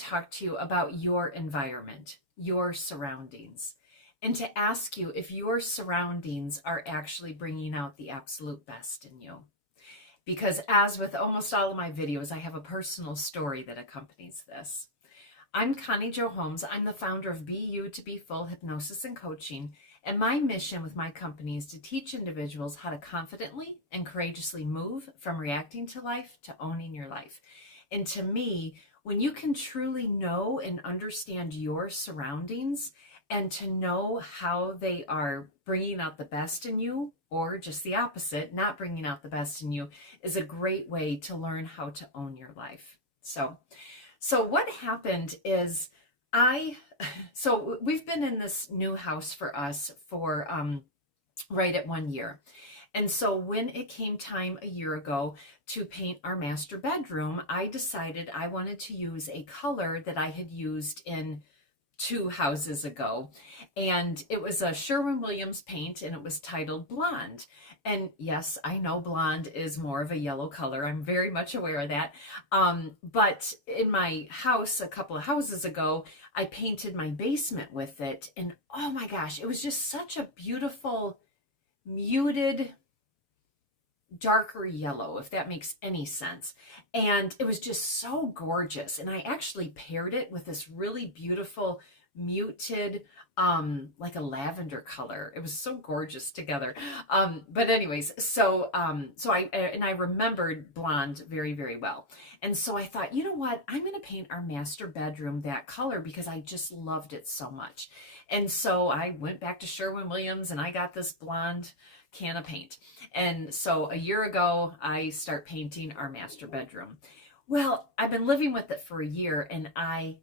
talk to you about your environment, your surroundings, and to ask you if your surroundings are actually bringing out the absolute best in you. Because as with almost all of my videos, I have a personal story that accompanies this. I'm Connie Jo Holmes. I'm the founder of BU2BFULL Hypnosis and Coaching, and my mission with my company is to teach individuals how to confidently and courageously move from reacting to life to owning your life. And to me, when you can truly know and understand your surroundings and to know how they are bringing out the best in you, or just the opposite, not bringing out the best in you, is a great way to learn how to own your life. So what happened is we've been in this new house for us for right at 1 year. And so when it came time a year ago to paint our master bedroom, I decided I wanted to use a color that I had used in 2 houses ago. And it was a Sherwin-Williams paint, and it was titled Blonde. And yes, I know blonde is more of a yellow color. I'm very much aware of that. But in my house a couple of houses ago, I painted my basement with it. And oh my gosh, it was just such a beautiful, muted, darker yellow, if that makes any sense. And it was just so gorgeous. And I actually paired it with this really beautiful muted like a lavender color. It was so gorgeous together. But anyways, so I remembered blonde very, very well. And so I thought, you know what, I'm going to paint our master bedroom that color because I just loved it so much. And so I went back to Sherwin-Williams and I got this blonde can of paint. And so a year ago, I start painting our master bedroom. Well, I've been living with it for a year, and I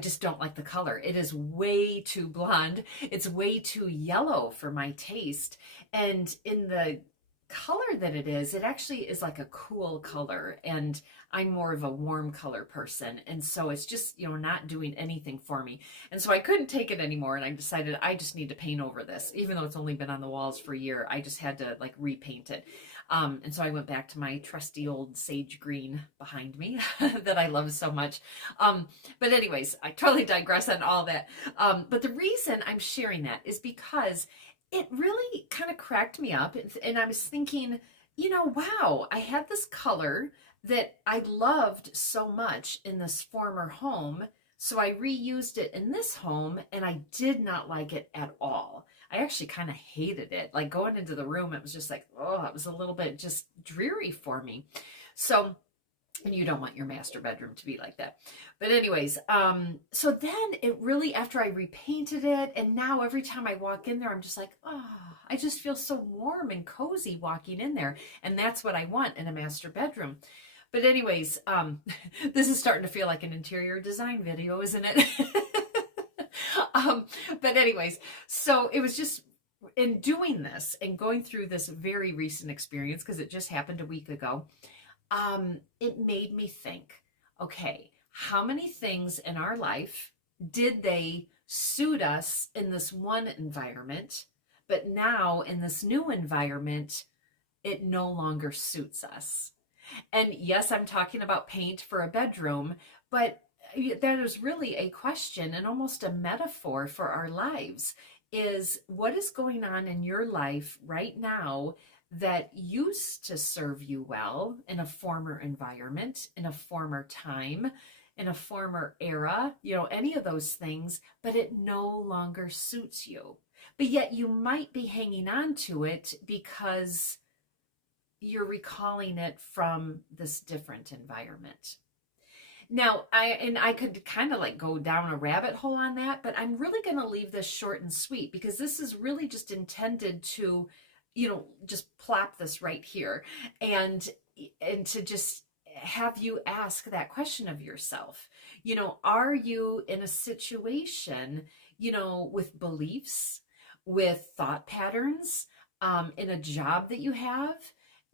just don't like the color. It is way too blonde. It's way too yellow for my taste. And in the color that it actually is like a cool color, and I'm more of a warm color person, and so it's just, you know, not doing anything for me. And so I couldn't take it anymore, and I decided I just need to paint over this. Even though it's only been on the walls for a year, I just had to like repaint it. And so I went back to my trusty old sage green behind me that I love so much. But anyways, I totally digress on all that. But the reason I'm sharing that is because it really kind of cracked me up. And I was thinking, you know, wow, I had this color that I loved so much in this former home. So I reused it in this home, and I did not like it at all. I actually kind of hated it. Like going into the room, it was just like, oh, it was a little bit just dreary for me. So, and you don't want your master bedroom to be like that. But anyways, so then it really, after I repainted it, and now every time I walk in there, I'm just like, oh, I just feel so warm and cozy walking in there. And that's what I want in a master bedroom. But anyways, this is starting to feel like an interior design video, isn't it? But anyways, so it was just in doing this and going through this very recent experience, because it just happened a week ago, it made me think, okay, how many things in our life did they suit us in this one environment, but now in this new environment, it no longer suits us? And yes, I'm talking about paint for a bedroom, but that is really a question and almost a metaphor for our lives. Is what is going on in your life right now that used to serve you well in a former environment, in a former time, in a former era, you know, any of those things, but it no longer suits you. But yet you might be hanging on to it because you're recalling it from this different environment. Now, I could kind of like go down a rabbit hole on that, but I'm really going to leave this short and sweet because this is really just intended to, you know, just plop this right here and to just have you ask that question of yourself. You know, are you in a situation, you know, with beliefs, with thought patterns, in a job that you have,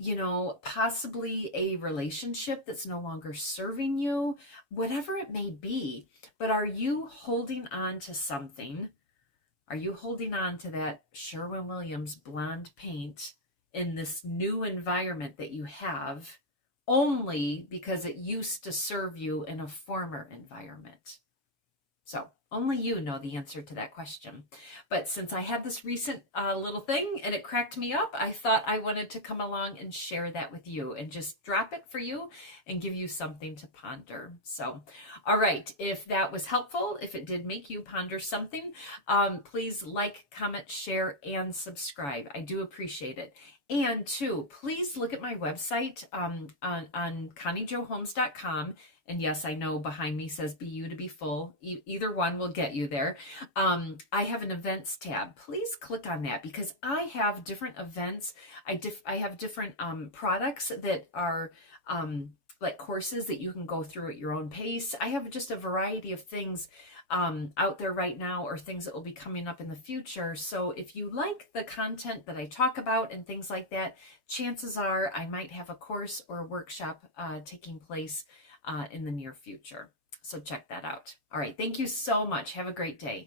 you know, possibly a relationship that's no longer serving you, whatever it may be, but are you holding on to something? Are you holding on to that Sherwin-Williams blonde paint in this new environment that you have? only because it used to serve you in a former environment? So only you know the answer to that question. But since I had this recent little thing and it cracked me up, I thought I wanted to come along and share that with you and just drop it for you and give you something to ponder. So, all right, if that was helpful, if it did make you ponder something, please like, comment, share, and subscribe. I do appreciate it. And two, please look at my website on ConnieJoHolmes.com. And yes, I know behind me says BU2BFULL. Either one will get you there. I have an events tab. Please click on that because I have different events. I have different products that are like courses that you can go through at your own pace. I have just a variety of things out there right now, or things that will be coming up in the future. So if you like the content that I talk about and things like that, chances are I might have a course or a workshop taking place in the near future. So check that out. All right. Thank you so much. Have a great day.